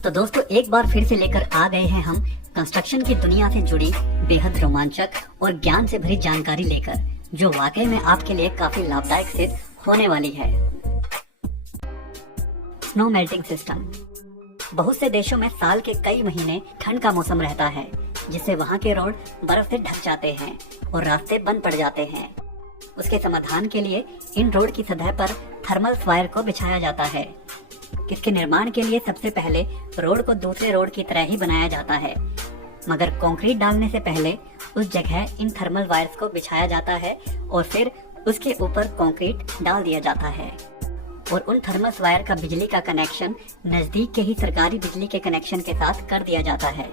तो दोस्तों एक बार फिर से लेकर आ गए हैं हम कंस्ट्रक्शन की दुनिया से जुड़ी बेहद रोमांचक और ज्ञान से भरी जानकारी लेकर, जो वाकई में आपके लिए काफी लाभदायक सिद्ध होने वाली है। Snow melting system. बहुत से देशों में साल के कई महीने ठंड का मौसम रहता है, जिससे वहाँ के रोड बर्फ से ढक जाते हैं और रास्ते बंद पड़ जाते हैं। उसके समाधान के लिए इन रोड की सतह पर थर्मल वायर को बिछाया जाता है। इसके निर्माण के लिए सबसे पहले रोड को दूसरे रोड की तरह ही बनाया जाता है, मगर कंक्रीट डालने से पहले उस जगह इन थर्मल वायर्स को बिछाया जाता है और फिर उसके ऊपर कंक्रीट डाल दिया जाता है और उन थर्मल वायर का बिजली का कनेक्शन नजदीक के ही सरकारी बिजली के कनेक्शन के साथ कर दिया जाता है।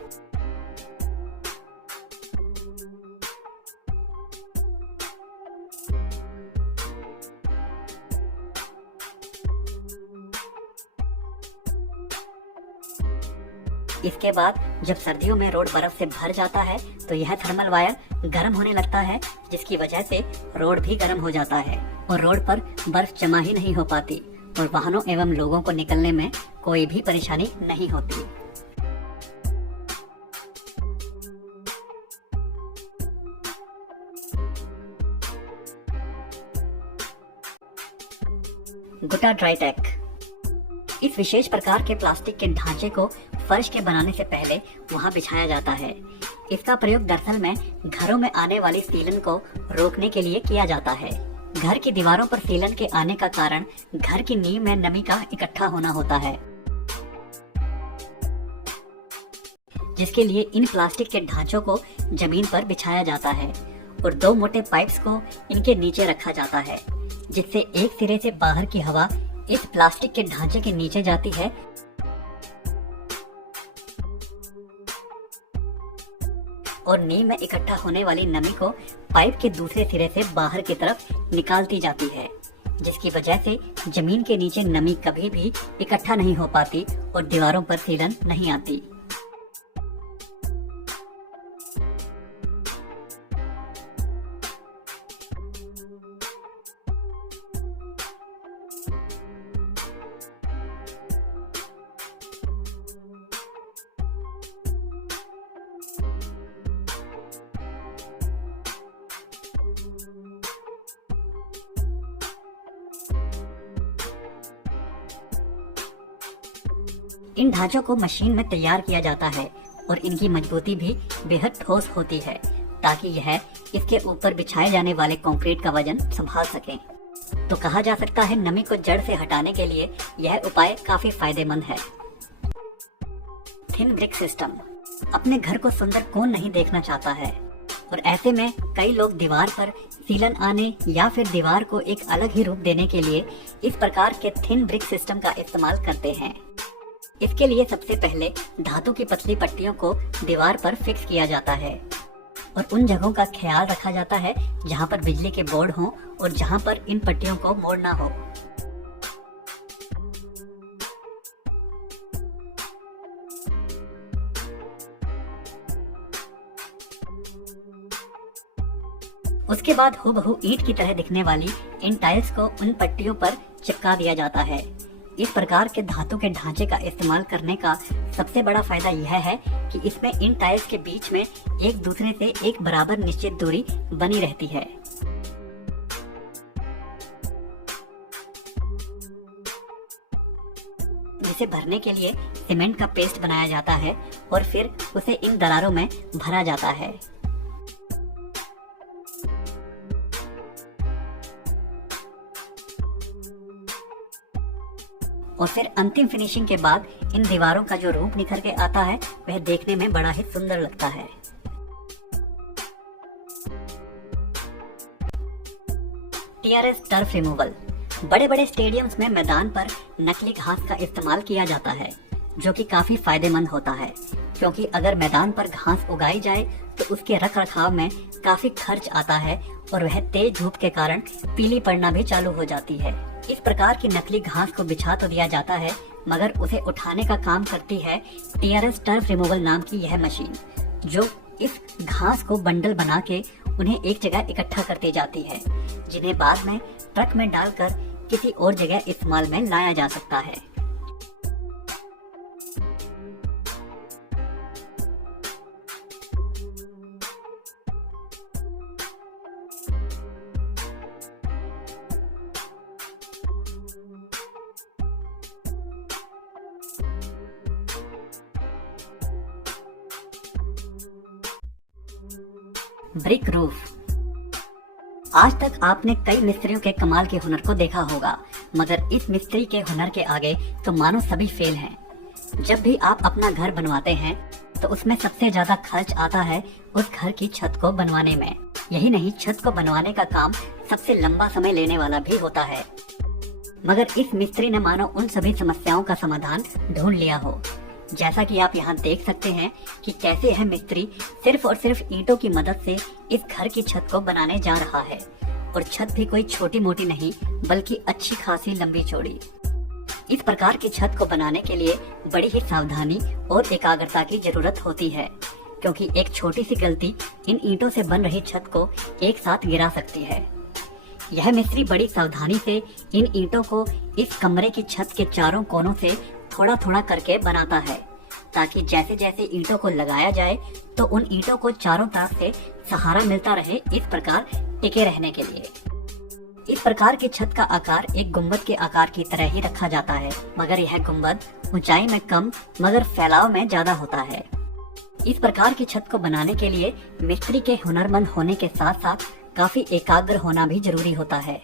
इसके बाद जब सर्दियों में रोड बर्फ से भर जाता है तो यह थर्मल वायर गर्म होने लगता है, जिसकी वजह से रोड भी गर्म हो जाता है और रोड पर बर्फ जमा ही नहीं हो पाती और वाहनों एवं लोगों को निकलने में कोई भी परेशानी नहीं होती। गुटा ड्राई टैक। इस विशेष प्रकार के प्लास्टिक के ढांचे को फर्श के बनाने से पहले वहां बिछाया जाता है। इसका प्रयोग दरअसल में घरों में आने वाली सीलन को रोकने के लिए किया जाता है। घर की दीवारों पर सीलन के आने का कारण घर की नींव में नमी का इकट्ठा होना होता है, जिसके लिए इन प्लास्टिक के ढांचों को जमीन पर बिछाया जाता है और दो मोटे पाइप्स को इनके नीचे रखा जाता है, जिससे एक सिरे से बाहर की हवा इस प्लास्टिक के ढांचे के नीचे जाती है और नींव में इकट्ठा होने वाली नमी को पाइप के दूसरे सिरे से बाहर की तरफ निकालती जाती है, जिसकी वजह से जमीन के नीचे नमी कभी भी इकट्ठा नहीं हो पाती और दीवारों पर सीलन नहीं आती। इन ढांचों को मशीन में तैयार किया जाता है और इनकी मजबूती भी बेहद ठोस होती है, ताकि यह इसके ऊपर बिछाए जाने वाले कंक्रीट का वजन संभाल सके। तो कहा जा सकता है नमी को जड़ से हटाने के लिए यह उपाय काफी फायदेमंद है। Thin brick system. अपने घर को सुंदर कौन नहीं देखना चाहता है, और ऐसे में कई लोग दीवार पर सीलन आने या फिर दीवार को एक अलग ही रूप देने के लिए इस प्रकार के थिन ब्रिक सिस्टम का इस्तेमाल करते हैं। इसके लिए सबसे पहले धातु की पतली पट्टियों को दीवार पर फिक्स किया जाता है और उन जगहों का ख्याल रखा जाता है जहां पर बिजली के बोर्ड हों और जहां पर इन पट्टियों को मोड़ना हो। उसके बाद हूबहू ईंट की तरह दिखने वाली इन टाइल्स को उन पट्टियों पर चिपका दिया जाता है। इस प्रकार के धातु के ढांचे का इस्तेमाल करने का सबसे बड़ा फायदा यह है कि इसमें इन टाइल्स के बीच में एक दूसरे से एक बराबर निश्चित दूरी बनी रहती है। जिसे भरने के लिए सीमेंट का पेस्ट बनाया जाता है और फिर उसे इन दरारों में भरा जाता है। और फिर अंतिम फिनिशिंग के बाद इन दीवारों का जो रूप निखर के आता है वह देखने में बड़ा ही सुंदर लगता है। TRS turf removal. बड़े बड़े स्टेडियम्स में मैदान पर नकली घास का इस्तेमाल किया जाता है, जो कि काफी फायदेमंद होता है, क्योंकि अगर मैदान पर घास उगाई जाए तो उसके रख रखाव में काफी खर्च आता है और वह तेज धूप के कारण पीली पड़ना भी चालू हो जाती है। इस प्रकार की नकली घास को बिछा तो दिया जाता है, मगर उसे उठाने का काम करती है टीआरएस टर्फ रिमूवल नाम की यह मशीन, जो इस घास को बंडल बना के उन्हें एक जगह इकट्ठा करती जाती है, जिन्हें बाद में ट्रक में डालकर किसी और जगह इस्तेमाल में लाया जा सकता है। Brick roof. आज तक आपने कई मिस्त्रियों के कमाल के हुनर को देखा होगा, मगर इस मिस्त्री के हुनर के आगे तो मानो सभी फेल हैं। जब भी आप अपना घर बनवाते हैं तो उसमें सबसे ज्यादा खर्च आता है उस घर की छत को बनवाने में। यही नहीं, छत को बनवाने का काम सबसे लंबा समय लेने वाला भी होता है। मगर इस मिस्त्री ने मानो उन सभी समस्याओं का समाधान ढूंढ लिया हो। जैसा कि आप यहाँ देख सकते हैं कि कैसे यह मिस्त्री सिर्फ और सिर्फ ईंटों की मदद से इस घर की छत को बनाने जा रहा है। और छत भी कोई छोटी मोटी नहीं, बल्कि अच्छी खासी लंबी चौड़ी। इस प्रकार की छत को बनाने के लिए बड़ी ही सावधानी और एकाग्रता की जरूरत होती है, क्योंकि एक छोटी सी गलती इन ईंटों से बन रही छत को एक साथ गिरा सकती है। यह मिस्त्री बड़ी सावधानी से इन ईंटों को इस कमरे की छत के चारों कोनों से थोड़ा थोड़ा करके बनाता है, ताकि जैसे जैसे ईंटों को लगाया जाए तो उन ईंटों को चारों तरफ से सहारा मिलता रहे, इस प्रकार टिके रहने के लिए। इस प्रकार की छत का आकार एक गुंबद के आकार की तरह ही रखा जाता है, मगर यह गुंबद ऊंचाई में कम मगर फैलाव में ज्यादा होता है। इस प्रकार की छत को बनाने के लिए मिस्त्री के हुनरमंद होने के साथ साथ काफी एकाग्र होना भी जरूरी होता है।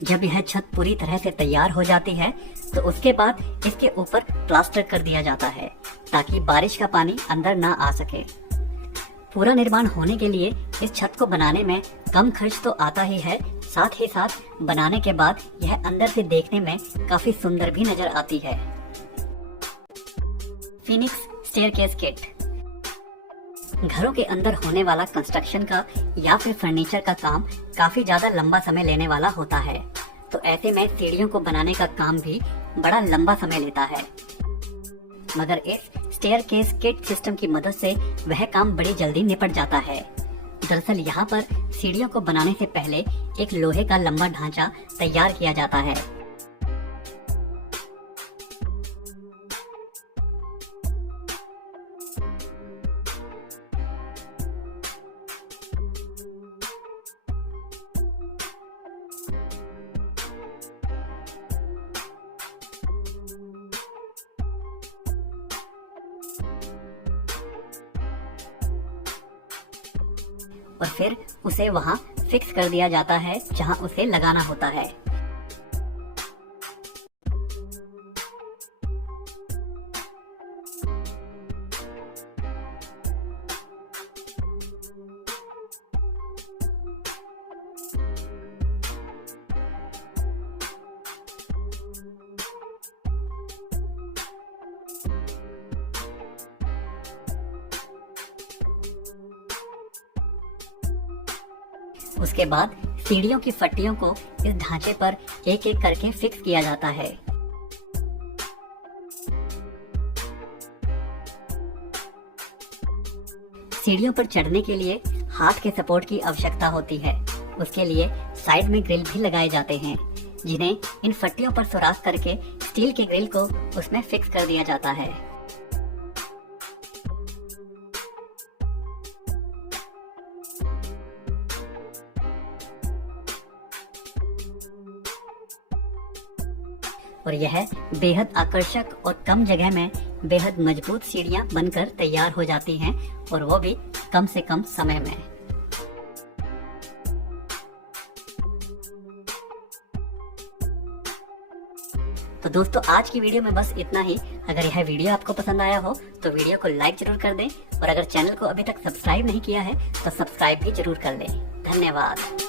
जब यह छत पूरी तरह से तैयार हो जाती है तो उसके बाद इसके ऊपर प्लास्टर कर दिया जाता है, ताकि बारिश का पानी अंदर ना आ सके। पूरा निर्माण होने के लिए इस छत को बनाने में कम खर्च तो आता ही है, साथ ही साथ बनाने के बाद यह अंदर से देखने में काफी सुंदर भी नजर आती है। Phoenix staircase kit. घरों के अंदर होने वाला कंस्ट्रक्शन का या फिर फर्नीचर का काम काफी ज्यादा लंबा समय लेने वाला होता है, तो ऐसे में सीढ़ियों को बनाने का काम भी बड़ा लंबा समय लेता है। मगर इस स्टेयरकेस किट सिस्टम की मदद से वह काम बड़ी जल्दी निपट जाता है। दरअसल यहाँ पर सीढ़ियों को बनाने से पहले एक लोहे का लंबा ढांचा तैयार किया जाता है। और फिर उसे वहां फिक्स कर दिया जाता है जहां उसे लगाना होता है। उसके बाद सीढ़ियों की फट्टियों को इस ढांचे पर एक एक करके फिक्स किया जाता है। सीढ़ियों पर चढ़ने के लिए हाथ के सपोर्ट की आवश्यकता होती है। उसके लिए साइड में ग्रिल भी लगाए जाते हैं, जिन्हें इन फट्टियों पर सुराख करके स्टील के ग्रिल को उसमें फिक्स कर दिया जाता है। और यह बेहद आकर्षक और कम जगह में बेहद मजबूत सीढ़ियां बनकर तैयार हो जाती हैं, और वो भी कम से कम समय में। तो दोस्तों, आज की वीडियो में बस इतना ही। अगर यह वीडियो आपको पसंद आया हो तो वीडियो को लाइक जरूर कर दें, और अगर चैनल को अभी तक सब्सक्राइब नहीं किया है तो सब्सक्राइब भी जरूर कर लें। धन्यवाद।